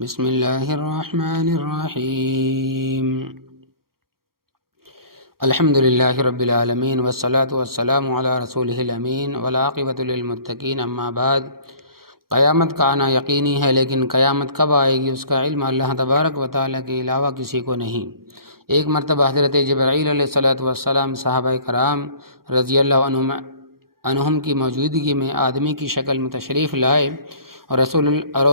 بسم اللہ الرحمن الرحیم الحمد للہ رب العالمین والصلاة والسلام علی رسولہ الامین والعاقبۃ للمتقین اما بعد۔ قیامت کا آنا یقینی ہے، لیکن قیامت کب آئے گی اس کا علم اللہ تبارک و تعالیٰ کے علاوہ کسی کو نہیں۔ ایک مرتبہ حضرت جبرائیل علیہ السلام صحابہ کرام رضی اللہ عنہم کی موجودگی میں آدمی کی شکل میں تشریف لائے اور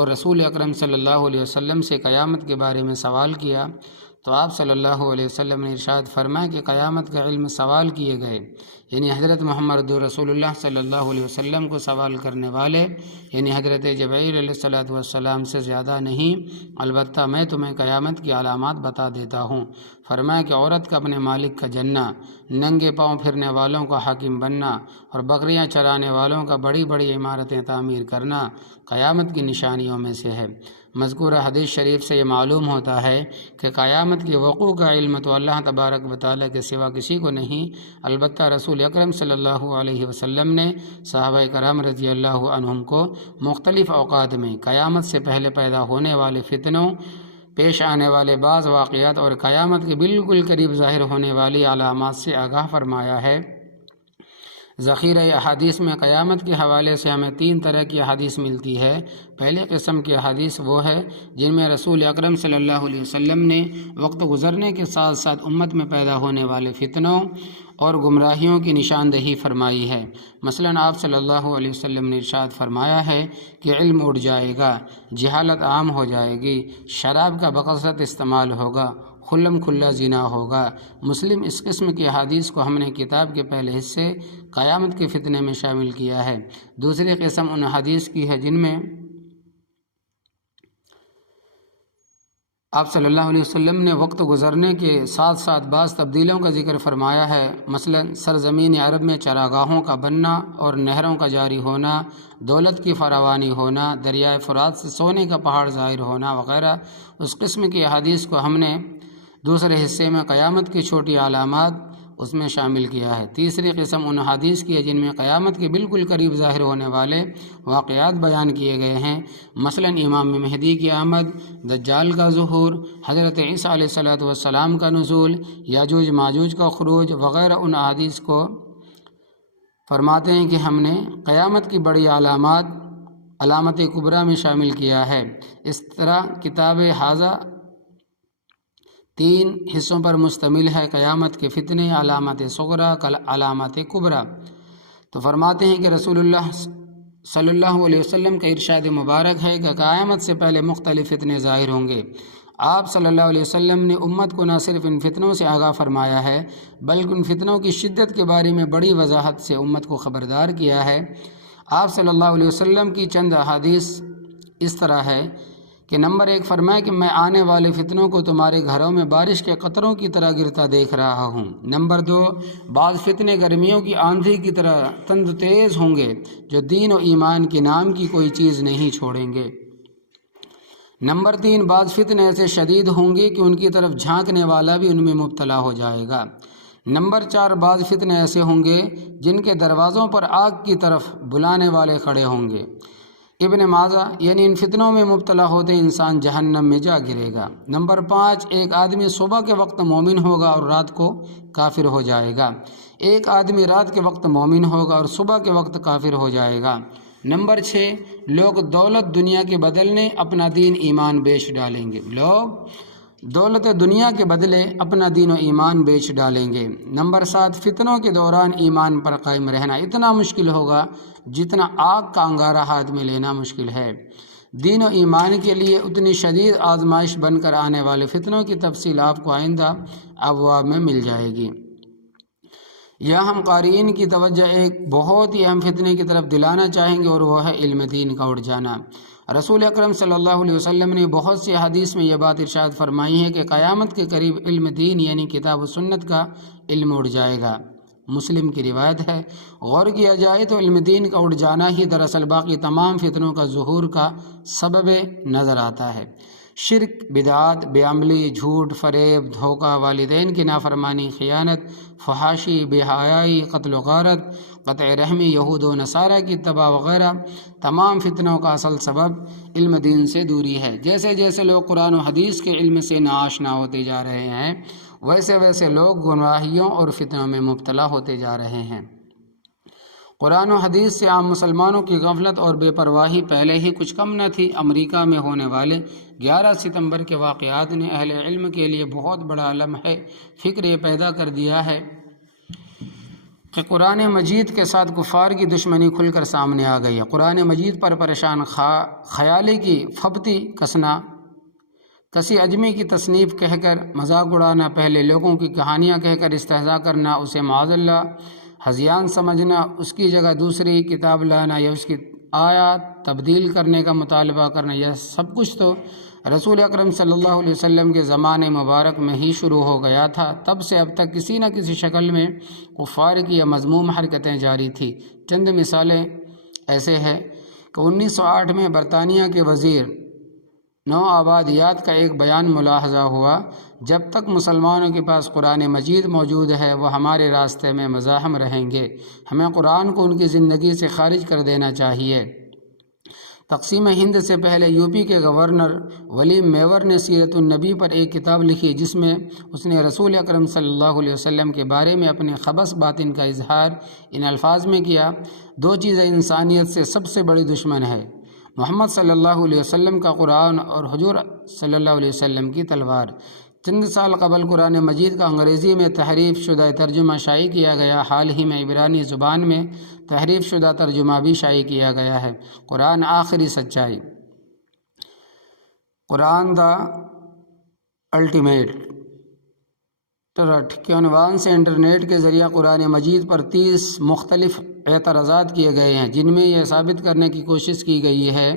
رسول اکرم صلی اللہ علیہ وسلم سے قیامت کے بارے میں سوال کیا، تو آپ صلی اللہ علیہ وسلم نے ارشاد فرمایا کہ قیامت کا علم سوال کیے گئے، یعنی حضرت محمد رسول اللہ صلی اللہ علیہ وسلم کو سوال کرنے والے یعنی حضرت جبرائیل علیہ السلام سے زیادہ نہیں، البتہ میں تمہیں قیامت کی علامات بتا دیتا ہوں۔ فرمایا کہ عورت کا اپنے مالک کا جننا، ننگے پاؤں پھرنے والوں کا حاکم بننا اور بکریاں چرانے والوں کا بڑی بڑی عمارتیں تعمیر کرنا قیامت کی نشانیوں میں سے ہے۔ مذکورہ حدیث شریف سے یہ معلوم ہوتا ہے کہ قیامت کے وقوع کا علم تو اللہ تبارک و تعالیٰ کے سوا کسی کو نہیں، البتہ رسول اکرم صلی اللہ علیہ وسلم نے صحابہ کرام رضی اللہ عنہم کو مختلف اوقات میں قیامت سے پہلے پیدا ہونے والے فتنوں، پیش آنے والے بعض واقعات اور قیامت کے بالکل قریب ظاہر ہونے والی علامات سے آگاہ فرمایا ہے۔ ذخیرہ احادیث میں قیامت کے حوالے سے ہمیں 3 طرح کی احادیث ملتی ہے۔ پہلے قسم کی احادیث وہ ہے جن میں رسول اکرم صلی اللہ علیہ وسلم نے وقت گزرنے کے ساتھ ساتھ امت میں پیدا ہونے والے فتنوں اور گمراہیوں کی نشاندہی فرمائی ہے۔ مثلاً آپ صلی اللہ علیہ وسلم نے ارشاد فرمایا ہے کہ علم اڑ جائے گا، جہالت عام ہو جائے گی، شراب کا بکثرت استعمال ہوگا، کھلم کھلا زنا ہوگا۔ مسلم اس قسم کی احادیث کو ہم نے کتاب کے پہلے حصے قیامت کے فتنے میں شامل کیا ہے۔ دوسری قسم ان حدیث کی ہے جن میں آپ صلی اللہ علیہ وسلم نے وقت گزرنے کے ساتھ ساتھ بعض تبدیلیوں کا ذکر فرمایا ہے، مثلا سرزمین عرب میں چراگاہوں کا بننا اور نہروں کا جاری ہونا، دولت کی فراوانی ہونا، دریائے فرات سے سونے کا پہاڑ ظاہر ہونا وغیرہ۔ اس قسم کی احادیث کو ہم نے دوسرے حصے میں قیامت کی چھوٹی علامات اس میں شامل کیا ہے۔ تیسری قسم ان حدیث کی ہے جن میں قیامت کے بالکل قریب ظاہر ہونے والے واقعات بیان کیے گئے ہیں، مثلا امام مہدی کی آمد، دجال کا ظہور، حضرت عیسیٰ علیہ السلام کا نزول، یاجوج ماجوج کا خروج وغیرہ۔ ان حدیث کو فرماتے ہیں کہ ہم نے قیامت کی بڑی علامت کبریٰ میں شامل کیا ہے۔ اس طرح کتاب ھذا 3 حصوں پر مشتمل ہے: قیامت کے فتنے، علامات صغریٰ، علامات کبریٰ۔ تو فرماتے ہیں کہ رسول اللہ صلی اللہ علیہ وسلم کا ارشاد مبارک ہے کہ قیامت سے پہلے مختلف فتنے ظاہر ہوں گے۔ آپ صلی اللہ علیہ وسلم نے امت کو نہ صرف ان فتنوں سے آگاہ فرمایا ہے بلکہ ان فتنوں کی شدت کے بارے میں بڑی وضاحت سے امت کو خبردار کیا ہے۔ آپ صلی اللہ علیہ وسلم کی چند احادیث اس طرح ہے کہ نمبر 1 فرمایا کہ میں آنے والے فتنوں کو تمہارے گھروں میں بارش کے قطروں کی طرح گرتا دیکھ رہا ہوں۔ نمبر 2 بعض فتنے گرمیوں کی آندھی کی طرح تند تیز ہوں گے جو دین و ایمان کے نام کی کوئی چیز نہیں چھوڑیں گے۔ نمبر 3 بعض فتنے ایسے شدید ہوں گے کہ ان کی طرف جھانکنے والا بھی ان میں مبتلا ہو جائے گا۔ نمبر 4 بعض فتنے ایسے ہوں گے جن کے دروازوں پر آگ کی طرف بلانے والے کھڑے ہوں گے۔ ابن ماجہ یعنی ان فتنوں میں مبتلا ہوتے انسان جہنم میں جا گرے گا۔ نمبر 5 ایک آدمی صبح کے وقت مومن ہوگا اور رات کو کافر ہو جائے گا۔ ایک آدمی رات کے وقت مومن ہوگا اور صبح کے وقت کافر ہو جائے گا۔ نمبر 6 لوگ دولت دنیا کے بدلنے اپنا دین ایمان بیچ ڈالیں گے۔ دولت دنیا کے بدلے اپنا دین و ایمان بیچ ڈالیں گے۔ نمبر 7 فتنوں کے دوران ایمان پر قائم رہنا اتنا مشکل ہوگا جتنا آگ کا انگارہ ہاتھ میں لینا مشکل ہے۔ دین و ایمان کے لیے اتنی شدید آزمائش بن کر آنے والے فتنوں کی تفصیل آپ کو آئندہ ابواب میں مل جائے گی۔ یہاں ہم قارئین کی توجہ ایک بہت ہی اہم فتنے کی طرف دلانا چاہیں گے اور وہ ہے علم دین کا اڑ جانا۔ رسول اکرم صلی اللہ علیہ وسلم نے بہت سی حدیث میں یہ بات ارشاد فرمائی ہے کہ قیامت کے قریب علم دین یعنی کتاب و سنت کا علم اڑ جائے گا۔ مسلم کی روایت ہے، غور کیا جائے تو علم دین کا اڑ جانا ہی دراصل باقی تمام فتنوں کا ظہور کا سبب نظر آتا ہے۔ شرک، بدعات، بے عملی، جھوٹ، فریب، دھوکہ، والدین کی نافرمانی، خیانت، فحاشی، بے حیائی، قتل و غارت، قطع رحمی، یہود و نصارہ کی اتباع وغیرہ تمام فتنوں کا اصل سبب علم دین سے دوری ہے۔ جیسے جیسے لوگ قرآن و حدیث کے علم سے ناآشنا ہوتے جا رہے ہیں، ویسے ویسے لوگ گمراہیوں اور فتنوں میں مبتلا ہوتے جا رہے ہیں۔ قرآن و حدیث سے عام مسلمانوں کی غفلت اور بے پرواہی پہلے ہی کچھ کم نہ تھی۔ امریکہ میں ہونے والے 11 ستمبر کے واقعات نے اہل علم کے لیے بہت بڑا لمحہ فکر یہ پیدا کر دیا ہے کہ قرآن مجید کے ساتھ کفار کی دشمنی کھل کر سامنے آ گئی ہے۔ قرآن مجید پر پریشان خیالی کی پھبتی کسنا، کسی عجمی کی تصنیف کہہ کر مذاق اڑانا، پہلے لوگوں کی کہانیاں کہہ کر استہزاء کرنا، اسے معاذ اللہ ہذیان سمجھنا، اس کی جگہ دوسری کتاب لانا یا اس کی آیات تبدیل کرنے کا مطالبہ کرنا، یہ سب کچھ تو رسول اکرم صلی اللہ علیہ وسلم کے زمانے مبارک میں ہی شروع ہو گیا تھا۔ تب سے اب تک کسی نہ کسی شکل میں کفار کی یہ مذموم حرکتیں جاری تھی۔ چند مثالیں ایسے ہیں کہ 1908 میں برطانیہ کے وزیر نو آبادیات کا ایک بیان ملاحظہ ہوا، جب تک مسلمانوں کے پاس قرآن مجید موجود ہے وہ ہمارے راستے میں مزاحم رہیں گے، ہمیں قرآن کو ان کی زندگی سے خارج کر دینا چاہیے۔ تقسیم ہند سے پہلے یو پی کے گورنر ولیم میور نے سیرت النبی پر ایک کتاب لکھی، جس میں اس نے رسول اکرم صلی اللہ علیہ وسلم کے بارے میں اپنے خبث باطن کا اظہار ان الفاظ میں کیا: دو چیزیں انسانیت سے سب سے بڑی دشمن ہے، محمد صلی اللہ علیہ وسلم کا قرآن اور حضور صلی اللہ علیہ وسلم کی تلوار۔ چند سال قبل قرآن مجید کا انگریزی میں تحریف شدہ ترجمہ شائع کیا گیا، حال ہی میں عبرانی زبان میں تحریف شدہ ترجمہ بھی شائع کیا گیا ہے۔ قرآن آخری سچائی، قرآن دا الٹیمیٹ ٹرٹ کے عنوان سے انٹرنیٹ کے ذریعہ قرآن مجید پر 30 مختلف اعتراضات کیے گئے ہیں، جن میں یہ ثابت کرنے کی کوشش کی گئی ہے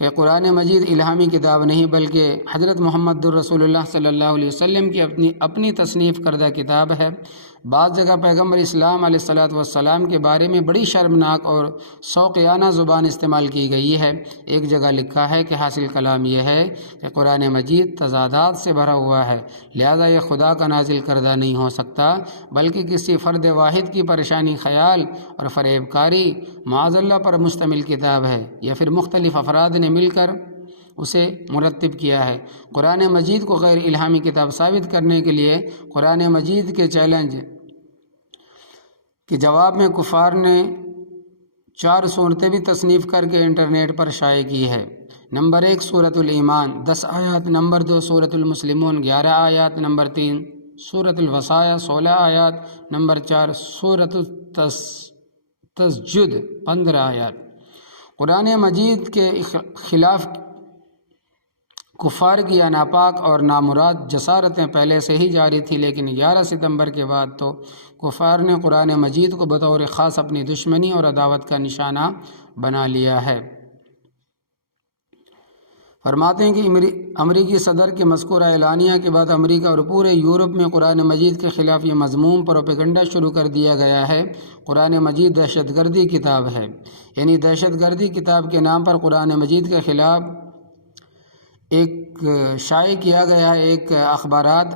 کہ قرآن مجید الہامی کتاب نہیں بلکہ حضرت محمد الرسول اللہ صلی اللہ علیہ وسلم کی اپنی تصنیف کردہ کتاب ہے۔ بعض جگہ پیغمبر اسلام علیہ السلام کے بارے میں بڑی شرمناک اور سوقیانہ زبان استعمال کی گئی ہے۔ ایک جگہ لکھا ہے کہ حاصل کلام یہ ہے کہ قرآن مجید تضادات سے بھرا ہوا ہے، لہذا یہ خدا کا نازل کردہ نہیں ہو سکتا بلکہ کسی فرد واحد کی پریشانی خیال اور فریب کاری معاذ اللہ پر مشتمل کتاب ہے، یا پھر مختلف افراد نے مل کر اسے مرتب کیا ہے۔ قرآن مجید کو غیر الہامی کتاب ثابت کرنے کے لیے قرآن مجید کے چیلنج کے جواب میں کفار نے 4 صورتیں بھی تصنیف کر کے انٹرنیٹ پر شائع کی ہے۔ نمبر 1 سورۃ الایمان 10 آیات، نمبر 2 سورۃ المسلمون 11 آیات، نمبر 3 سورۃ الوصایا 16 آیات، نمبر 4 سورۃ التسجد 15 آیات۔ قرآن مجید کے خلاف کفار کی ناپاک اور نامراد جسارتیں پہلے سے ہی جاری تھی، لیکن 11 ستمبر کے بعد تو کفار نے قرآن مجید کو بطور خاص اپنی دشمنی اور عداوت کا نشانہ بنا لیا ہے۔ فرماتے ہیں کہ امریکی صدر کے مذکورہ اعلانیہ کے بعد امریکہ اور پورے یورپ میں قرآن مجید کے خلاف یہ مذموم پروپیگنڈا شروع کر دیا گیا ہے۔ قرآن مجید دہشت گردی کتاب ہے، یعنی دہشت گردی کتاب کے نام پر قرآن مجید کے خلاف ایک شائع کیا گیا ہے ایک اخبارات۔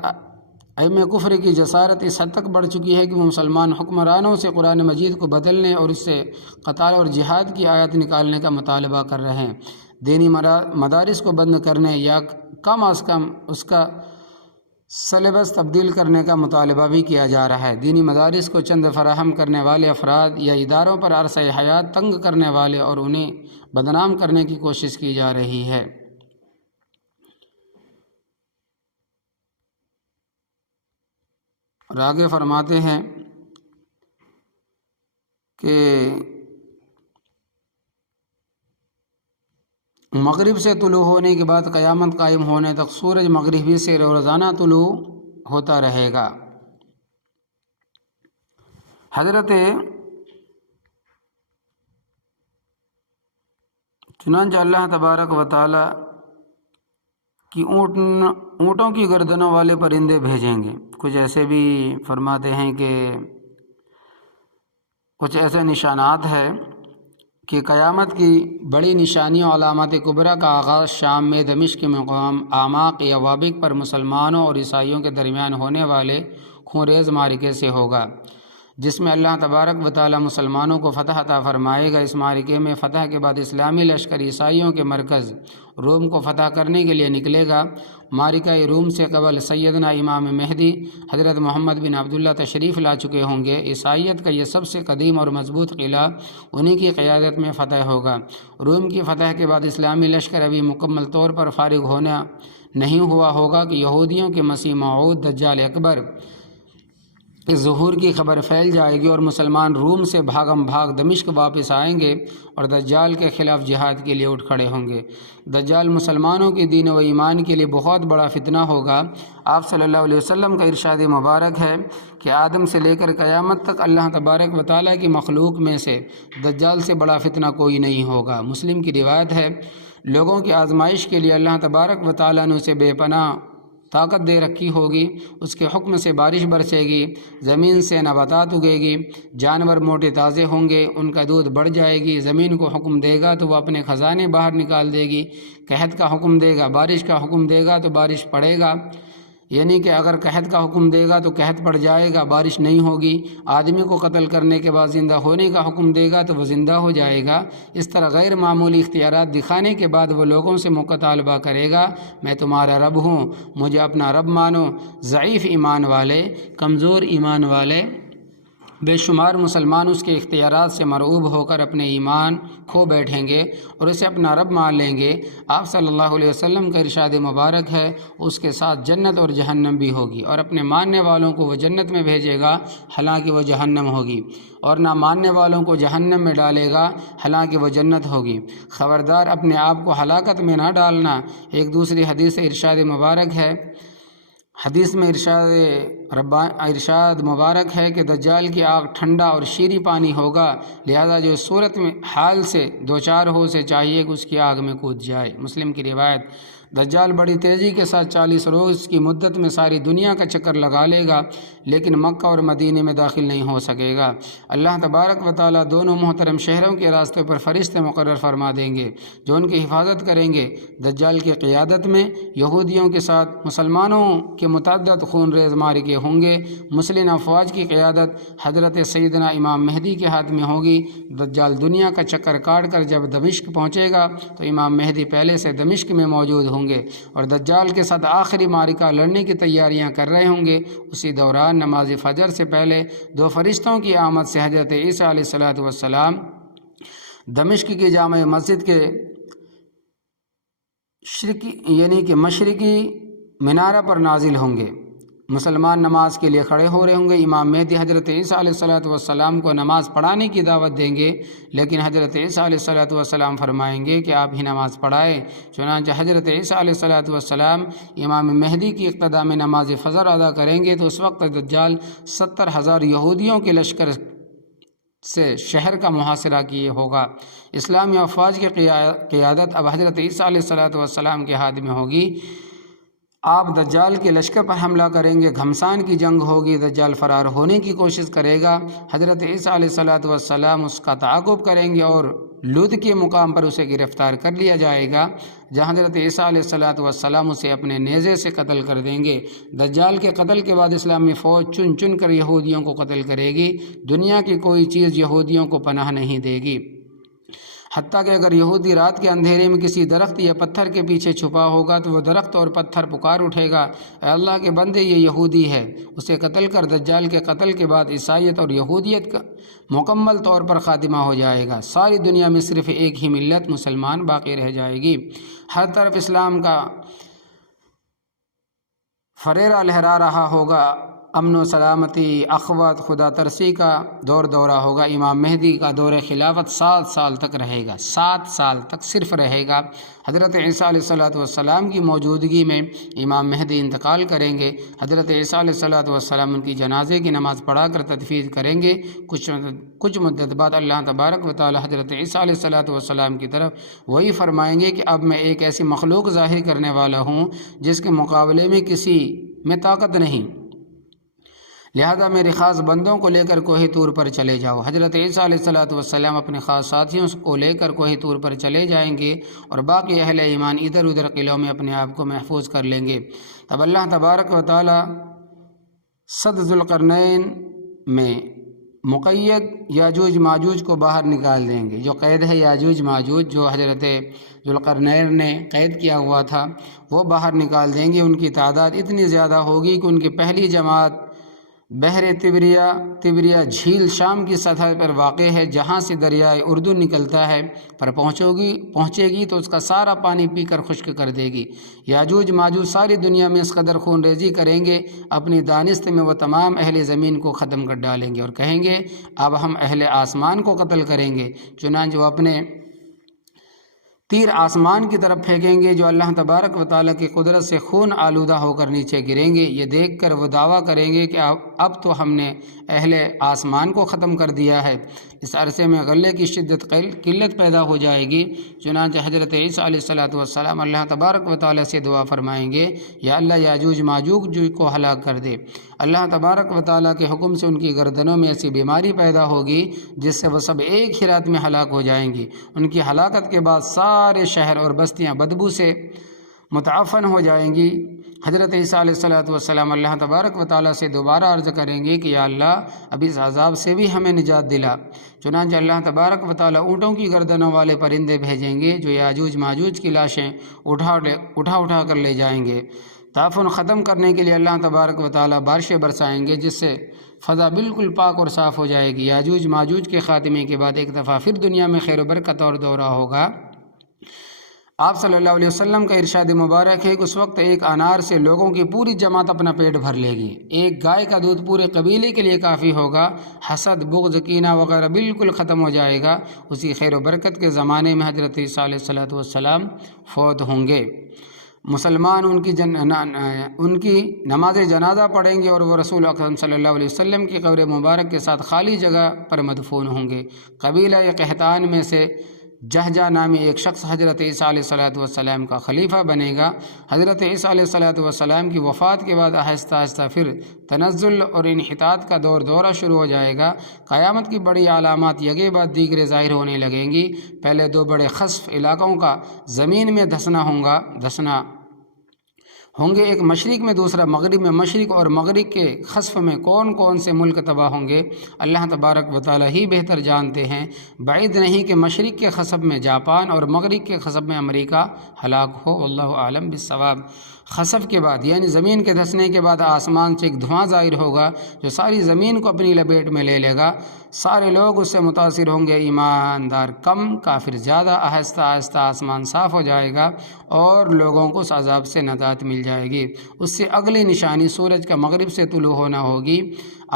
ائمہ کفر کی جسارت اس حد تک بڑھ چکی ہے کہ وہ مسلمان حکمرانوں سے قرآن مجید کو بدلنے اور اس سے قتال اور جہاد کی آیات نکالنے کا مطالبہ کر رہے ہیں۔ دینی مدارس کو بند کرنے یا کم از کم اس کا سلیبس تبدیل کرنے کا مطالبہ بھی کیا جا رہا ہے۔ دینی مدارس کو چند فراہم کرنے والے افراد یا اداروں پر عرصہ حیات تنگ کرنے والے اور انہیں بدنام کرنے کی کوشش کی جا رہی ہے۔ اور آگے فرماتے ہیں کہ مغرب سے طلوع ہونے کے بعد قیامت قائم ہونے تک سورج مغربی سے روزانہ طلوع ہوتا رہے گا۔ حضرت چنانچہ اللہ تبارک و تعالی کی اونٹوں کی گردنوں والے پرندے بھیجیں گے۔ کچھ ایسے بھی فرماتے ہیں کہ کچھ ایسے نشانات ہیں کہ قیامت کی بڑی نشانیوں علامات کبریٰ کا آغاز شام میں دمشق میں مقام اعماق یا وابق پر مسلمانوں اور عیسائیوں کے درمیان ہونے والے خونریز معرکے سے ہوگا، جس میں اللہ تبارک و تعالی مسلمانوں کو فتح عطا فرمائے گا۔ اس معرکے میں فتح کے بعد اسلامی لشکر عیسائیوں کے مرکز روم کو فتح کرنے کے لیے نکلے گا۔ معرکہ روم سے قبل سیدنا امام مہدی حضرت محمد بن عبداللہ تشریف لا چکے ہوں گے۔ عیسائیت کا یہ سب سے قدیم اور مضبوط قلعہ انہی کی قیادت میں فتح ہوگا۔ روم کی فتح کے بعد اسلامی لشکر ابھی مکمل طور پر فارغ ہونا نہیں ہوا ہوگا کہ یہودیوں کے مسیح موعود دجال اکبر اس ظہور کی خبر پھیل جائے گی اور مسلمان روم سے بھاگم بھاگ دمشق واپس آئیں گے اور دجال کے خلاف جہاد کے لیے اٹھ کھڑے ہوں گے۔ دجال مسلمانوں کی دین و ایمان کے لیے بہت بڑا فتنہ ہوگا۔ آپ صلی اللہ علیہ وسلم کا ارشاد مبارک ہے کہ آدم سے لے کر قیامت تک اللہ تبارک و تعالیٰ کی مخلوق میں سے دجال سے بڑا فتنہ کوئی نہیں ہوگا۔ مسلم کی روایت ہے، لوگوں کی آزمائش کے لیے اللہ تبارک و تعالیٰ نے اسے بے پناہ طاقت دے رکھی ہوگی۔ اس کے حکم سے بارش برسے گی، زمین سے نباتات اگے گی، جانور موٹے تازے ہوں گے، ان کا دودھ بڑھ جائے گی۔ زمین کو حکم دے گا تو وہ اپنے خزانے باہر نکال دے گی۔ قحط کا حکم دے گا، بارش کا حکم دے گا تو بارش پڑے گا، یعنی کہ اگر قحط کا حکم دے گا تو قحط پڑ جائے گا، بارش نہیں ہوگی۔ آدمی کو قتل کرنے کے بعد زندہ ہونے کا حکم دے گا تو وہ زندہ ہو جائے گا۔ اس طرح غیر معمولی اختیارات دکھانے کے بعد وہ لوگوں سے مطالبہ کرے گا، میں تمہارا رب ہوں، مجھے اپنا رب مانو۔ ضعیف ایمان والے، کمزور ایمان والے، بے شمار مسلمان اس کے اختیارات سے مرعوب ہو کر اپنے ایمان کھو بیٹھیں گے اور اسے اپنا رب مان لیں گے۔ آپ صلی اللہ علیہ وسلم کا ارشاد مبارک ہے، اس کے ساتھ جنت اور جہنم بھی ہوگی، اور اپنے ماننے والوں کو وہ جنت میں بھیجے گا حالانکہ وہ جہنم ہوگی، اور نہ ماننے والوں کو جہنم میں ڈالے گا حالانکہ وہ جنت ہوگی۔ خبردار اپنے آپ کو ہلاکت میں نہ ڈالنا۔ ایک دوسری حدیث سے ارشاد مبارک ہے، حدیث میں ارشاد مبارک ہے کہ دجال کی آگ ٹھنڈا اور شیریں پانی ہوگا، لہذا جو صورت میں حال سے دوچار ہو اسے چاہیے کہ اس کی آگ میں کود جائے۔ مسلم کی روایت، دجال بڑی تیزی کے ساتھ 40 روز کی مدت میں ساری دنیا کا چکر لگا لے گا، لیکن مکہ اور مدینے میں داخل نہیں ہو سکے گا۔ اللہ تبارک و تعالیٰ دونوں محترم شہروں کے راستے پر فرشتے مقرر فرما دیں گے جو ان کی حفاظت کریں گے۔ دجال کی قیادت میں یہودیوں کے ساتھ مسلمانوں کے متعدد خون ریز معرکے ہوں گے۔ مسلم افواج کی قیادت حضرت سیدنا امام مہدی کے ہاتھ میں ہوگی۔ دجال دنیا کا چکر کاٹ کر جب دمشق پہنچے گا تو امام مہدی پہلے سے دمشق میں موجود ہوں گے اور دجال کے ساتھ آخری معرکہ لڑنے کی تیاریاں کر رہے ہوں گے۔ اسی دوران نماز فجر سے پہلے 2 فرشتوں کی آمد سے حضرت عیسیٰ علیہ السلام دمشق کی جامع مسجد کے مشرقی مینارہ پر نازل ہوں گے۔ مسلمان نماز کے لیے کھڑے ہو رہے ہوں گے۔ امام مہدی حضرت عیسیٰ علیہ السلام کو نماز پڑھانے کی دعوت دیں گے، لیکن حضرت عیسیٰ علیہ السلام فرمائیں گے کہ آپ ہی نماز پڑھائیں۔ چنانچہ حضرت عیسیٰ علیہ السلام امام مہدی کی اقتداء میں نماز فجر ادا کریں گے تو اس وقت دجال 70,000 یہودیوں کے لشکر سے شہر کا محاصرہ کیے ہوگا۔ اسلامی افواج کی قیادت اب حضرت عیسیٰ علیہ السلام کے ہاتھ میں ہوگی۔ آپ دجال کے لشکر پر حملہ کریں گے، گھمسان کی جنگ ہوگی، دجال فرار ہونے کی کوشش کرے گا، حضرت عیسیٰ علیہ السلام اس کا تعاقب کریں گے اور لد کے مقام پر اسے گرفتار کر لیا جائے گا، جہاں حضرت عیسیٰ علیہ السلام اسے اپنے نیزے سے قتل کر دیں گے۔ دجال کے قتل کے بعد اسلامی فوج چن چن کر یہودیوں کو قتل کرے گی۔ دنیا کی کوئی چیز یہودیوں کو پناہ نہیں دے گی، حتیٰ کہ اگر یہودی رات کے اندھیرے میں کسی درخت یا پتھر کے پیچھے چھپا ہوگا تو وہ درخت اور پتھر پکار اٹھے گا، اے اللہ کے بندے یہ یہودی ہے، اسے قتل کر۔ دجال کے قتل کے بعد عیسائیت اور یہودیت کا مکمل طور پر خاتمہ ہو جائے گا۔ ساری دنیا میں صرف ایک ہی ملت مسلمان باقی رہ جائے گی۔ ہر طرف اسلام کا فریرہ لہرا رہا ہوگا، امن و سلامتی، اخوت، خدا ترسی کا دورہ ہوگا۔ امام مہدی کا دور خلافت 7 سال تک رہے گا، 7 سال تک صرف رہے گا۔ حضرت عیسیٰ علیہ السلام کی موجودگی میں امام مہدی انتقال کریں گے۔ حضرت عیسیٰ علیہ السلام ان کی جنازے کی نماز پڑھا کر تدفین کریں گے۔ کچھ مدت بعد اللہ تبارک و تعالی حضرت عیسیٰ علیہ السلام کی طرف وہی فرمائیں گے کہ اب میں ایک ایسی مخلوق ظاہر کرنے والا ہوں جس کے مقابلے میں کسی میں طاقت نہیں، لہذا میرے خاص بندوں کو لے کر کوہ طور پر چلے جاؤ۔ حضرت عیسیٰ علیہ السلام اپنے خاص ساتھیوں کو لے کر کوہ طور پر چلے جائیں گے اور باقی اہل ایمان ادھر ادھر قلعوں میں اپنے آپ کو محفوظ کر لیں گے۔ تب اللہ تبارک و تعالی صد ذوالقرنین میں مقید یاجوج ماجوج کو باہر نکال دیں گے۔ جو قید ہے یاجوج ماجوج جو حضرت ذوالقرنین نے قید کیا ہوا تھا وہ باہر نکال دیں گے۔ ان کی تعداد اتنی زیادہ ہوگی کہ ان کی پہلی جماعت بحر تبریہ جھیل شام کی سطح پر واقع ہے جہاں سے دریائے اردن نکلتا ہے پر پہنچے گی تو اس کا سارا پانی پی کر خشک کر دے گی۔ یاجوج ماجوج ساری دنیا میں اس قدر خون ریزی کریں گے اپنی دانست میں وہ تمام اہل زمین کو ختم کر ڈالیں گے اور کہیں گے اب ہم اہل آسمان کو قتل کریں گے۔ چنانچہ وہ اپنے تیر آسمان کی طرف پھینکیں گے جو اللہ تبارک و تعالیٰ کی قدرت سے خون آلودہ ہو کر نیچے گریں گے۔ یہ دیکھ کر وہ دعویٰ کریں گے کہ اب تو ہم نے اہل آسمان کو ختم کر دیا ہے۔ اس عرصے میں غلے کی شدت قلت پیدا ہو جائے گی۔ چنانچہ حضرت عیسیٰ علیہ السلام اللہ تبارک و تعالیٰ سے دعا فرمائیں گے یا اللہ یاجوج ماجوج کو ہلاک کر دے۔ اللہ تبارک و تعالیٰ کے حکم سے ان کی گردنوں میں ایسی بیماری پیدا ہوگی جس سے وہ سب ایک ہی رات میں ہلاک ہو جائیں گی۔ ان کی ہلاکت کے بعد سارے شہر اور بستیاں بدبو سے متعفن ہو جائیں گی۔ حضرت عیسیٰ علیہ السلام اللہ تبارک و تعالیٰ سے دوبارہ عرض کریں گے کہ یا اللہ اب اس عذاب سے بھی ہمیں نجات دلا۔ چنانچہ اللہ تبارک و تعالیٰ اونٹوں کی گردنوں والے پرندے بھیجیں گے جو یاجوج ماجوج کی لاشیں اٹھا کر لے جائیں گے۔ تعفن ختم کرنے کے لیے اللہ تبارک و تعالیٰ بارشیں برسائیں گے جس سے فضا بالکل پاک اور صاف ہو جائے گی۔ یاجوج ماجوج کے خاتمے کے بعد ایک دفعہ پھر دنیا میں خیر و برکت اور دورہ ہوگا۔ آپ صلی اللہ علیہ وسلم کا ارشاد مبارک ہے کہ اس وقت ایک انار سے لوگوں کی پوری جماعت اپنا پیٹ بھر لے گی۔ ایک گائے کا دودھ پورے قبیلے کے لیے کافی ہوگا۔ حسد بغض کینہ وغیرہ بالکل ختم ہو جائے گا۔ اسی خیر و برکت کے زمانے میں حضرت عیسیٰ علیہ السلام فوت ہوں گے۔ مسلمان ان کی نماز جنازہ پڑھیں گے اور وہ رسول اکرم صلی اللہ علیہ وسلم کی قبر مبارک کے ساتھ خالی جگہ پر مدفون ہوں گے۔ قبیلہ قحطان میں سے جہجہ نامی ایک شخص حضرت عیسیٰ علیہ السلام کا خلیفہ بنے گا۔ حضرت عیسیٰ علیہ السلام کی وفات کے بعد آہستہ آہستہ پھر تنزل اور انحطاط کا دورہ شروع ہو جائے گا۔ قیامت کی بڑی علامات یکے بعد دیگرے ظاہر ہونے لگیں گی۔ پہلے دو بڑے خسف علاقوں کا زمین میں دھسنا ہوں گے، ایک مشرق میں دوسرا مغرب میں۔ مشرق اور مغرب کے خسف میں کون کون سے ملک تباہ ہوں گے اللہ تبارک و تعالیٰ ہی بہتر جانتے ہیں۔ بعید نہیں کہ مشرق کے خسف میں جاپان اور مغرب کے خسف میں امریکہ ہلاک ہو، واللہ عالم بالصواب۔ خسف کے بعد یعنی زمین کے دھسنے کے بعد آسمان سے ایک دھواں ظاہر ہوگا جو ساری زمین کو اپنی لپیٹ میں لے لے گا۔ سارے لوگ اس سے متاثر ہوں گے، ایماندار کم کافر زیادہ۔ آہستہ آہستہ آسمان صاف ہو جائے گا اور لوگوں کو اس عذاب سے نجات مل جائے گی۔ اس سے اگلی نشانی سورج کا مغرب سے طلوع ہونا ہوگی۔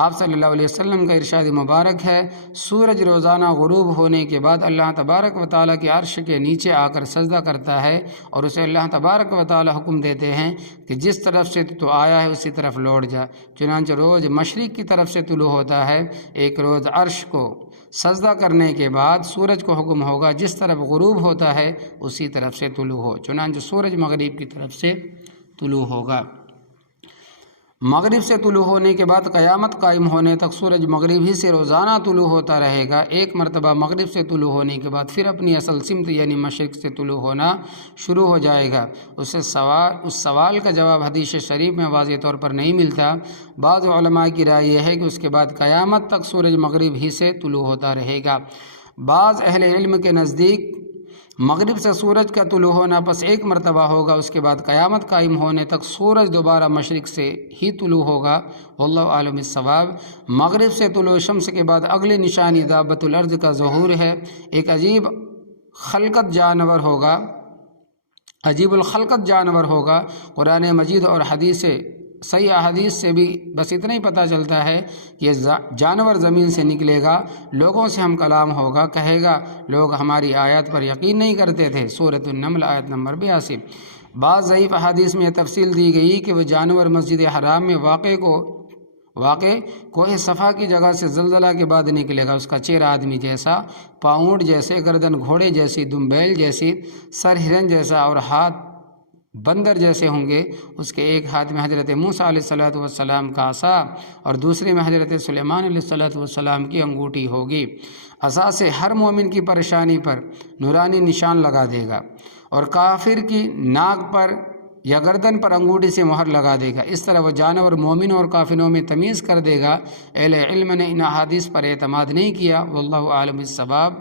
آپ صلی اللہ علیہ وسلم کا ارشاد مبارک ہے سورج روزانہ غروب ہونے کے بعد اللہ تبارک و تعالیٰ کے عرش کے نیچے آ کر سجدہ کرتا ہے اور اسے اللہ تبارک و تعالیٰ حکم دیتے ہیں کہ جس طرف سے تو آیا ہے اسی طرف لوٹ جا۔ چنانچہ روز مشرق کی طرف سے طلوع ہوتا ہے۔ ایک روز عرش کو سجدہ کرنے کے بعد سورج کو حکم ہوگا جس طرف غروب ہوتا ہے اسی طرف سے طلوع ہو۔ چنانچہ سورج مغرب کی طرف سے طلوع ہوگا۔ مغرب سے طلوع ہونے کے بعد قیامت قائم ہونے تک سورج مغرب ہی سے روزانہ طلوع ہوتا رہے گا۔ ایک مرتبہ مغرب سے طلوع ہونے کے بعد پھر اپنی اصل سمت یعنی مشرق سے طلوع ہونا شروع ہو جائے گا۔ اس سوال کا جواب حدیث شریف میں واضح طور پر نہیں ملتا۔ بعض علماء کی رائے یہ ہے کہ اس کے بعد قیامت تک سورج مغرب ہی سے طلوع ہوتا رہے گا۔ بعض اہل علم کے نزدیک مغرب سے سورج کا طلوع ہونا پس ایک مرتبہ ہوگا، اس کے بعد قیامت قائم ہونے تک سورج دوبارہ مشرق سے ہی طلوع ہوگا، واللہ عالم الصواب۔ مغرب سے طلوع شمس کے بعد اگلی نشانی دابۃ الارض کا ظہور ہے۔ ایک عجیب الخلقت جانور ہوگا۔ قرآن مجید اور صحیح احادیث سے بھی بس اتنا ہی پتہ چلتا ہے کہ یہ جانور زمین سے نکلے گا، لوگوں سے ہم کلام ہوگا، کہے گا لوگ ہماری آیات پر یقین نہیں کرتے تھے۔ سورۃ النمل آیت نمبر 82۔ بعض ضعیف احادیث میں یہ تفصیل دی گئی کہ وہ جانور مسجد حرام میں واقع کوہ صفا کی جگہ سے زلزلہ کے بعد نکلے گا۔ اس کا چہرہ آدمی جیسا، پاؤں اونٹ جیسے، گردن گھوڑے جیسی، دم بیل جیسی، سر ہرن جیسا اور ہاتھ بندر جیسے ہوں گے۔ اس کے ایک ہاتھ میں حضرت موسیٰ علیہ السلام کا عصا اور دوسرے میں حضرت سلیمان علیہ السلام کی انگوٹھی ہوگی۔ عصا سے ہر مومن کی پریشانی پر نورانی نشان لگا دے گا اور کافر کی ناک پر یا گردن پر انگوٹھی سے مہر لگا دے گا۔ اس طرح وہ جانور مومنوں اور کافروں میں تمیز کر دے گا۔ اہل علم نے ان احادیث پر اعتماد نہیں کیا، واللہ عالم بالصواب۔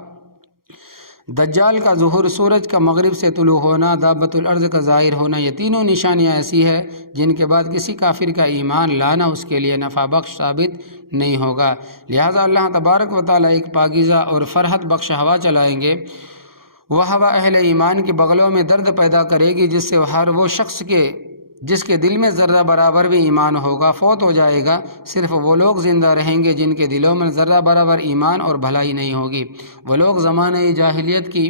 دجال کا ظہور، سورج کا مغرب سے طلوع ہونا، دابۃ الارض کا ظاہر ہونا، یہ تینوں نشانیاں ایسی ہے جن کے بعد کسی کافر کا ایمان لانا اس کے لیے نفع بخش ثابت نہیں ہوگا۔ لہٰذا اللہ تبارک و تعالیٰ ایک پاکیزہ اور فرحت بخش ہوا چلائیں گے۔ وہ ہوا اہل ایمان کی بغلوں میں درد پیدا کرے گی، جس سے ہر وہ شخص جس کے دل میں ذرہ برابر بھی ایمان ہوگا فوت ہو جائے گا۔ صرف وہ لوگ زندہ رہیں گے جن کے دلوں میں ذرہ برابر ایمان اور بھلائی نہیں ہوگی۔ وہ لوگ زمانہ جاہلیت کی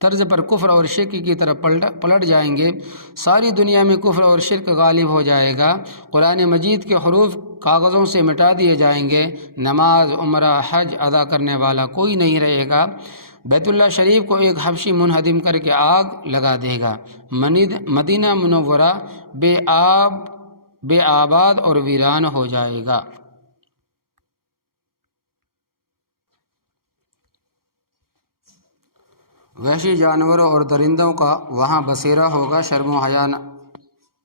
طرز پر کفر اور شرک کی طرف پلٹ جائیں گے۔ ساری دنیا میں کفر اور شرک غالب ہو جائے گا۔ قرآن مجید کے حروف کاغذوں سے مٹا دیے جائیں گے۔ نماز، عمرہ، حج ادا کرنے والا کوئی نہیں رہے گا۔ بیت اللہ شریف کو ایک حبشی منہدم کر کے آگ لگا دے گا۔ مدینہ منورہ بے آباد اور ویران ہو جائے گا۔ وحشی جانوروں اور درندوں کا وہاں بسیرا ہوگا، شرم و حیا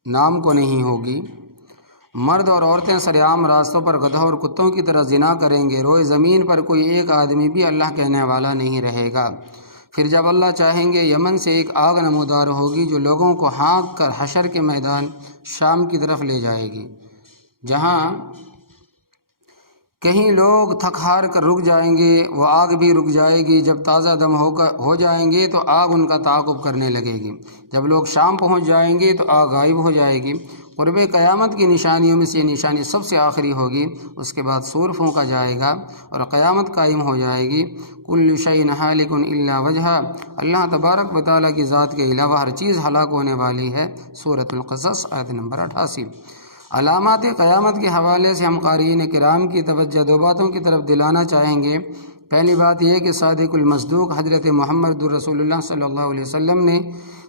نام کو نہیں ہوگی۔ مرد اور عورتیں سرعام راستوں پر گدھوں اور کتوں کی طرح زنا کریں گے۔ روئے زمین پر کوئی ایک آدمی بھی اللہ کہنے والا نہیں رہے گا۔ پھر جب اللہ چاہیں گے یمن سے ایک آگ نمودار ہوگی جو لوگوں کو ہانک کر حشر کے میدان شام کی طرف لے جائے گی، جہاں کہیں لوگ تھک ہار کر رک جائیں گے، وہ آگ بھی رک جائے گی۔ جب تازہ دم ہو جائیں گے تو آگ ان کا تعاقب کرنے لگے گی۔ جب لوگ شام پہنچ جائیں گے تو آگ غائب ہو جائے گی۔ قرب قیامت کی نشانیوں میں سے یہ نشانی سب سے آخری ہوگی۔ اس کے بعد سور پھونکا جائے گا اور قیامت قائم ہو جائے گی۔ کل شیء ہالک الا وجہہ، اللہ تبارک و تعالیٰ کی ذات کے علاوہ ہر چیز ہلاک ہونے والی ہے۔ سورۃ القصص آیت نمبر 88۔ علامات قیامت کے حوالے سے ہم قارئین کرام کی توجہ دو باتوں کی طرف دلانا چاہیں گے۔ پہلی بات یہ کہ صادق المصدوق حضرت محمد رسول اللہ صلی اللہ علیہ وسلم نے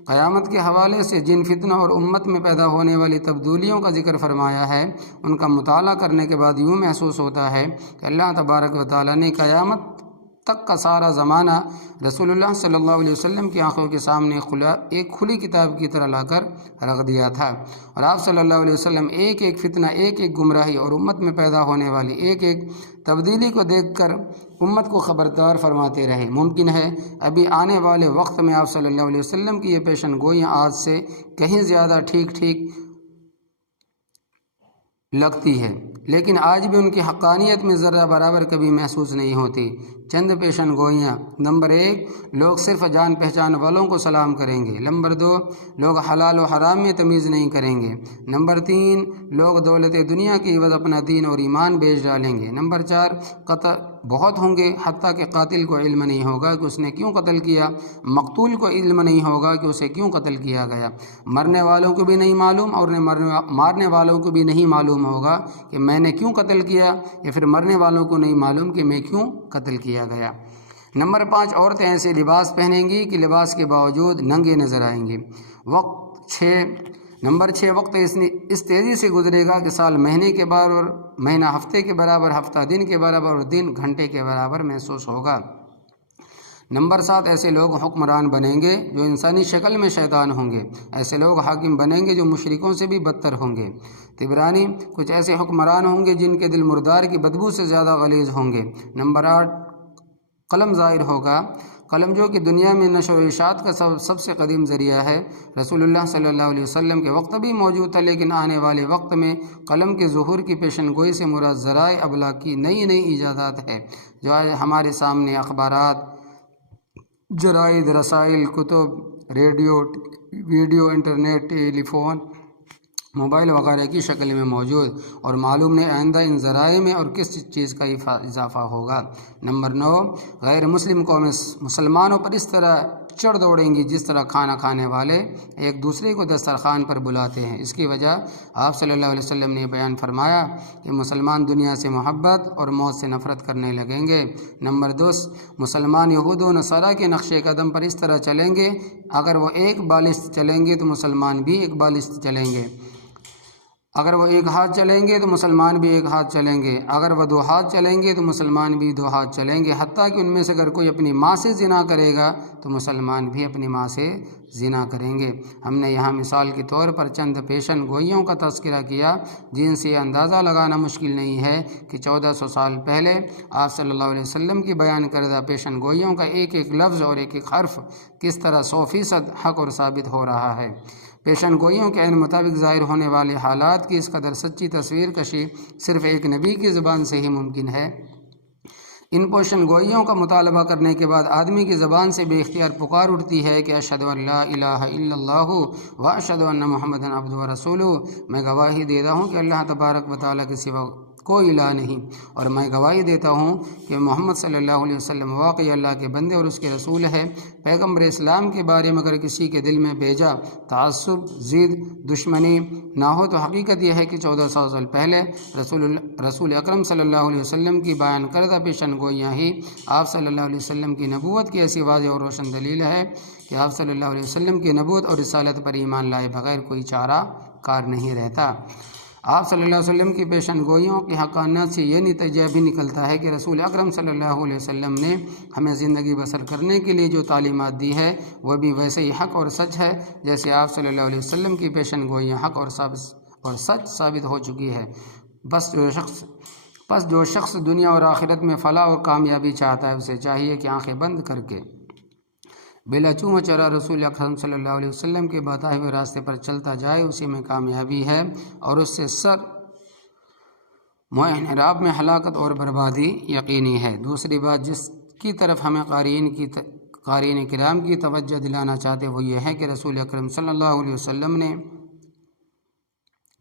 قیامت کے حوالے سے جن فتنوں اور امت میں پیدا ہونے والی تبدیلیوں کا ذکر فرمایا ہے، ان کا مطالعہ کرنے کے بعد یوں محسوس ہوتا ہے کہ اللہ تبارک و تعالیٰ نے قیامت تک کا سارا زمانہ رسول اللہ صلی اللہ علیہ وسلم کی آنکھوں کے سامنے ایک کھلی کتاب کی طرح لا کر رکھ دیا تھا، اور آپ صلی اللہ علیہ وسلم ایک ایک فتنہ، ایک ایک گمراہی اور امت میں پیدا ہونے والی ایک ایک تبدیلی کو دیکھ کر امت کو خبردار فرماتے رہے۔ ممکن ہے ابھی آنے والے وقت میں آپ صلی اللہ علیہ وسلم کی یہ پیشن گوئیاں آج سے کہیں زیادہ ٹھیک لگتی ہے، لیکن آج بھی ان کی حقانیت میں ذرہ برابر کبھی محسوس نہیں ہوتی۔ چند پیشن گوئیاں: نمبر 1، لوگ صرف جان پہچان والوں کو سلام کریں گے۔ نمبر 2، لوگ حلال و حرام میں تمیز نہیں کریں گے۔ نمبر 3، لوگ دولت دنیا کی عوض اپنا دین اور ایمان بیچ ڈالیں گے۔ نمبر 4، قتل بہت ہوں گے، حتیٰ کہ قاتل کو علم نہیں ہوگا کہ اس نے کیوں قتل کیا، مقتول کو علم نہیں ہوگا کہ اسے کیوں قتل کیا گیا، مرنے والوں کو بھی نہیں معلوم اور مارنے والوں کو بھی نہیں معلوم ہوگا کہ میں نے کیوں قتل کیا، یا پھر مرنے والوں کو نہیں معلوم کہ میں کیوں قتل کیا گیا۔ نمبر 5، عورتیں ایسے لباس پہنیں گی کہ لباس کے باوجود ننگے نظر آئیں گے۔ نمبر 6، وقت اس تیزی سے گزرے گا کہ سال مہینے کے برابر، مہینہ ہفتے کے برابر، ہفتہ دن کے برابر اور دن گھنٹے کے برابر محسوس ہوگا۔ نمبر 7، ایسے لوگ حکمران بنیں گے جو انسانی شکل میں شیطان ہوں گے۔ ایسے لوگ حاکم بنیں گے جو مشرکوں سے بھی بدتر ہوں گے۔ طبرانی، کچھ ایسے حکمران ہوں گے جن کے دل مردار کی بدبو سے زیادہ غلیظ ہوں گے۔ نمبر 8، قلم ظاہر ہوگا۔ قلم جو کہ دنیا میں نشر و اشاعت کا سب سے قدیم ذریعہ ہے، رسول اللہ صلی اللہ علیہ وسلم کے وقت بھی موجود تھا، لیکن آنے والے وقت میں قلم کے ظہور کی پیشن گوئی سے مراد ذرائع ابلاغ کی نئی ایجادات ہے، جو آج ہمارے سامنے اخبارات، جرائد، رسائل، کتب، ریڈیو، ویڈیو، انٹرنیٹ، ٹیلی فون، موبائل وغیرہ کی شکل میں موجود، اور معلوم نہیں آئندہ ان ذرائع میں اور کس چیز کا اضافہ ہوگا۔ نمبر 9، غیر مسلم قومیں مسلمانوں پر اس طرح چڑھ دوڑیں گی جس طرح کھانا کھانے والے ایک دوسرے کو دسترخوان پر بلاتے ہیں۔ اس کی وجہ آپ صلی اللہ علیہ وسلم نے بیان فرمایا کہ مسلمان دنیا سے محبت اور موت سے نفرت کرنے لگیں گے۔ نمبر 10، مسلمان یہود و نصارہ کے نقش قدم پر اس طرح چلیں گے، اگر وہ ایک بالشت چلیں گے تو مسلمان بھی ایک بالشت چلیں گے۔ اگر وہ ایک ہاتھ چلیں گے تو مسلمان بھی ایک ہاتھ چلیں گے، اگر وہ 2 ہاتھ چلیں گے تو مسلمان بھی 2 ہاتھ چلیں گے، حتیٰ کہ ان میں سے اگر کوئی اپنی ماں سے زنا کرے گا تو مسلمان بھی اپنی ماں سے زنا کریں گے۔ ہم نے یہاں مثال کے طور پر چند پیشن گوئیوں کا تذکرہ کیا جن سے اندازہ لگانا مشکل نہیں ہے کہ 1400 سال پہلے آپ صلی اللہ علیہ وسلم کی بیان کردہ پیشن گوئیوں کا ایک ایک لفظ اور ایک ایک حرف کس طرح 100% حق اور ثابت ہو رہا ہے۔ پیشن گوئیوں کے عین مطابق ظاہر ہونے والے حالات کی اس قدر سچی تصویر کشی صرف ایک نبی کی زبان سے ہی ممکن ہے۔ ان پیشن گوئیوں کا مطالبہ کرنے کے بعد آدمی کی زبان سے بے اختیار پکار اٹھتی ہے کہ اشہد ان لا الہ الا اللہ و اشہد ان محمدًا عبدہ و رسولہ، میں گواہی دیتا ہوں کہ اللہ تبارک و تعالیٰ کے سوا کوئی الہ نہیں، اور میں گواہی دیتا ہوں کہ محمد صلی اللہ علیہ وسلم واقعی اللہ کے بندے اور اس کے رسول ہے۔ پیغمبر اسلام کے بارے میں اگر کسی کے دل میں بیجا تعصب، ضد، دشمنی نہ ہو تو حقیقت یہ ہے کہ 1400 سال پہلے رسول اکرم صلی اللہ علیہ وسلم کی بیان کردہ پیشن گوئیاں ہی آپ صلی اللہ علیہ وسلم کی نبوت کی ایسی واضح اور روشن دلیل ہے کہ آپ صلی اللہ علیہ وسلم کی نبوت اور رسالت پر ایمان لائے بغیر کوئی چارہ کار نہیں رہتا۔ آپ صلی اللہ علیہ وسلم کی پیشن گوئیوں کی حقانیت سے یہ نتیجہ بھی نکلتا ہے کہ رسول اکرم صلی اللہ علیہ وسلم نے ہمیں زندگی بسر کرنے کے لیے جو تعلیمات دی ہے وہ بھی ویسے ہی حق اور سچ ہے جیسے آپ صلی اللہ علیہ وسلم کی پیشن گوئیاں حق اور سچ ثابت ہو چکی ہے۔ بس جو شخص دنیا اور آخرت میں فلاح اور کامیابی چاہتا ہے اسے چاہیے کہ آنکھیں بند کر کے بلا چوں چرا رسول اکرم صلی اللہ علیہ وسلم کے بتائے ہوئے راستے پر چلتا جائے، اسی میں کامیابی ہے، اور اس سے سر انحراف میں ہلاکت اور بربادی یقینی ہے۔ دوسری بات جس کی طرف ہمیں قارئین کرام کی توجہ دلانا چاہتے وہ یہ ہے کہ رسول اکرم صلی اللہ علیہ وسلم نے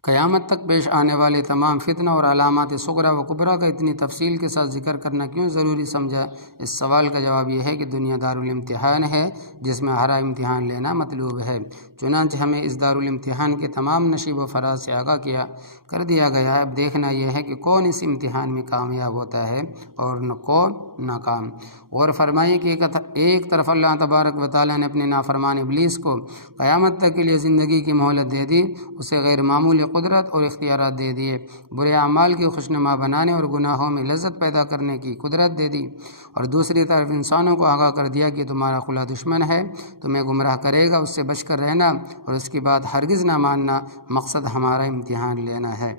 قیامت تک پیش آنے والے تمام فتنہ اور علامات صغریٰ و کبریٰ کا اتنی تفصیل کے ساتھ ذکر کرنا کیوں ضروری سمجھا؟ اس سوال کا جواب یہ ہے کہ دنیا دارالامتحان ہے جس میں ہر امتحان لینا مطلوب ہے، چنانچہ ہمیں اس دارالامتحان کے تمام نشیب و فراز سے آگاہ کر دیا گیا ہے۔ اب دیکھنا یہ ہے کہ کون اس امتحان میں کامیاب ہوتا ہے اور کون ناکام۔ غور فرمائیے کہ ایک طرف اللہ تبارک و تعالیٰ نے اپنے نافرمان ابلیس کو قیامت تک کے لیے زندگی کی مہلت دے دی، اسے غیر معمولی قدرت اور اختیارات دے دیے، برے اعمال کی خوشنما بنانے اور گناہوں میں لذت پیدا کرنے کی قدرت دے دی، اور دوسری طرف انسانوں کو آگاہ کر دیا کہ تمہارا خلا دشمن ہے، تمہیں گمراہ کرے گا، اس سے بچ کر رہنا اور اس کی بات ہرگز نہ ماننا، مقصد ہمارا امتحان لینا ہے۔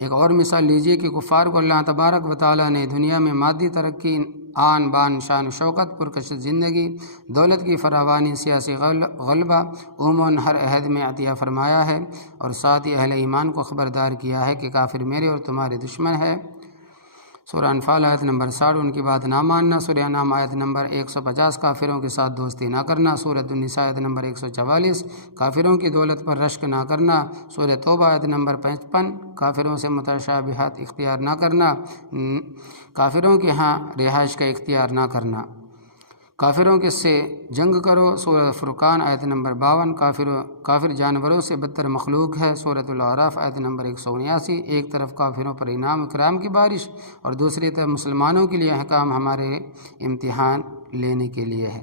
ایک اور مثال لیجیے کہ کفار کو اللہ تبارک و تعالیٰ نے دنیا میں مادی ترقی، آن بان شان و شوکت، پرکشش زندگی، دولت کی فراوانی، سیاسی غلبہ عموماً ہر عہد میں عطیہ فرمایا ہے، اور ساتھ ہی اہل ایمان کو خبردار کیا ہے کہ کافر میرے اور تمہارے دشمن ہے۔ سورہ انفال آیت نمبر 60 ان کی بات نہ ماننا، سورہ انعام آیت نمبر 150 کافروں کے ساتھ دوستی نہ کرنا، سورہ النساء آیت نمبر 144 کافروں کی دولت پر رشک نہ کرنا، سورہ توبہ آیت نمبر 55 کافروں سے متشابہات اختیار نہ کرنا، کافروں کے ہاں رہائش کا اختیار نہ کرنا، کافروں کے سے جنگ کرو، سورہ فرقان آیت نمبر 52 کافر جانوروں سے بدتر مخلوق ہے، سورہ الاعراف آیت نمبر 179 ایک طرف کافروں پر انعام اکرام کی بارش اور دوسری طرف مسلمانوں کے لیے احکام ہمارے امتحان لینے کے لیے ہے۔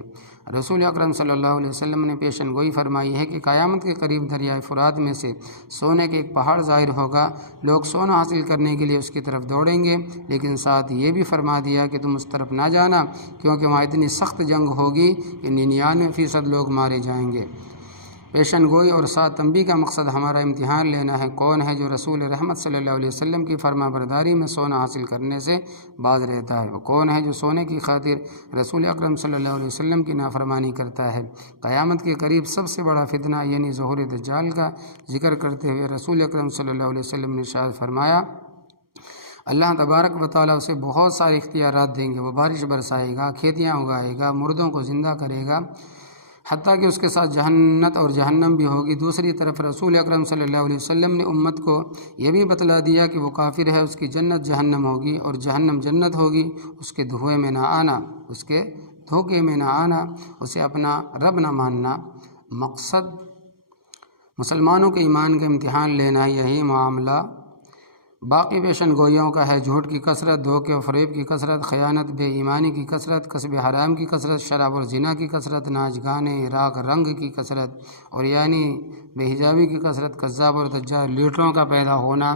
رسول اکرم صلی اللہ علیہ وسلم نے پیشن گوئی فرمائی ہے کہ قیامت کے قریب دریائے فرات میں سے سونے کے ایک پہاڑ ظاہر ہوگا، لوگ سونا حاصل کرنے کے لیے اس کی طرف دوڑیں گے، لیکن ساتھ یہ بھی فرما دیا کہ تم اس طرف نہ جانا کیونکہ وہاں اتنی سخت جنگ ہوگی کہ 99% لوگ مارے جائیں گے۔ پیشن گوئی اور ساتھ تنبیہ کا مقصد ہمارا امتحان لینا ہے۔ کون ہے جو رسول رحمت صلی اللہ علیہ وسلم کی فرما برداری میں سونا حاصل کرنے سے باز رہتا ہے؟ وہ کون ہے جو سونے کی خاطر رسول اکرم صلی اللہ علیہ وسلم کی نافرمانی کرتا ہے؟ قیامت کے قریب سب سے بڑا فتنہ یعنی ظہور دجال کا ذکر کرتے ہوئے رسول اکرم صلی اللہ علیہ وسلم نے ارشاد فرمایا، اللہ تبارک و تعالیٰ اسے بہت سارے اختیارات دیں گے، وہ بارش برسائے گا، کھیتیاں اگائے گا، مردوں کو زندہ کرے گا، حتیٰ کہ اس کے ساتھ جہنت اور جہنم بھی ہوگی۔ دوسری طرف رسول اکرم صلی اللہ علیہ وسلم نے امت کو یہ بھی بتلا دیا کہ وہ کافر ہے، اس کی جنت جہنم ہوگی اور جہنم جنت ہوگی، اس کے دھوئے میں نہ آنا، اس کے دھوکے میں نہ آنا، اسے اپنا رب نہ ماننا۔ مقصد مسلمانوں کے ایمان کا امتحان لینا، یہی معاملہ باقی پیشن گوئیوں کا ہے۔ جھوٹ کی کثرت، دھوکے و فریب کی کثرت، خیانت، بے ایمانی کی کثرت، کسب حرام کی کثرت، شراب اور زنا کی کثرت، ناچ گانے، راگ رنگ کی کثرت، اور یعنی بے حجابی کی کثرت، کذاب اور دجال لیڈروں کا پیدا ہونا،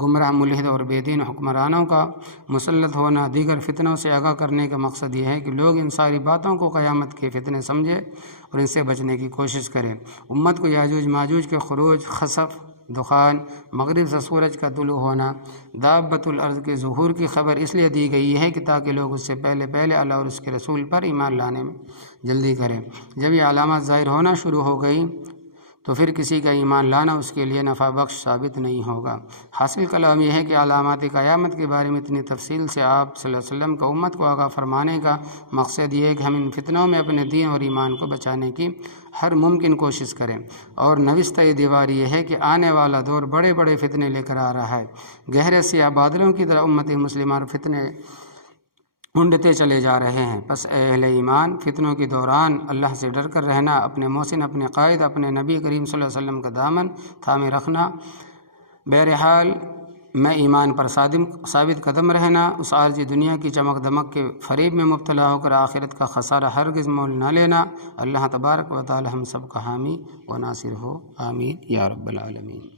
گمراہ ملحد اور بے دین حکمرانوں کا مسلط ہونا، دیگر فتنوں سے آگاہ کرنے کا مقصد یہ ہے کہ لوگ ان ساری باتوں کو قیامت کے فتنے سمجھے اور ان سے بچنے کی کوشش کریں۔ امت کو یاجوج ماجوج کے خروج، خسف، دخان، مغرب سے سورج کا طلوع ہونا، دابۃ الارض کے ظہور کی خبر اس لیے دی گئی ہے کہ تاکہ لوگ اس سے پہلے اللہ اور اس کے رسول پر ایمان لانے میں جلدی کریں۔ جب یہ علامات ظاہر ہونا شروع ہو گئی تو پھر کسی کا ایمان لانا اس کے لیے نفع بخش ثابت نہیں ہوگا۔ حاصل کلام یہ ہے کہ علامات قیامت کے بارے میں اتنی تفصیل سے آپ صلی اللہ علیہ وسلم کا امت کو آگاہ فرمانے کا مقصد یہ ہے کہ ہم ان فتنوں میں اپنے دین اور ایمان کو بچانے کی ہر ممکن کوشش کریں، اور نوستہ دیوار یہ ہے کہ آنے والا دور بڑے بڑے فتنے لے کر آ رہا ہے۔ گہرے سیاہ بادلوں کی طرح امت مسلمہ اور فتنے ڈھونڈتے چلے جا رہے ہیں۔ پس اے اہل ایمان، فتنوں کے دوران اللہ سے ڈر کر رہنا، اپنے محسن، اپنے قائد، اپنے نبی کریم صلی اللہ علیہ وسلم کا دامن تھامے رکھنا، بہرحال میں ایمان پر ثابت قدم رہنا، اس عارضی دنیا کی چمک دمک کے فریب میں مبتلا ہو کر آخرت کا خسارہ ہرگز مول نہ لینا۔ اللہ تبارک و تعالی ہم سب کا حامی و ناصر ہو، آمین یا رب العالمین۔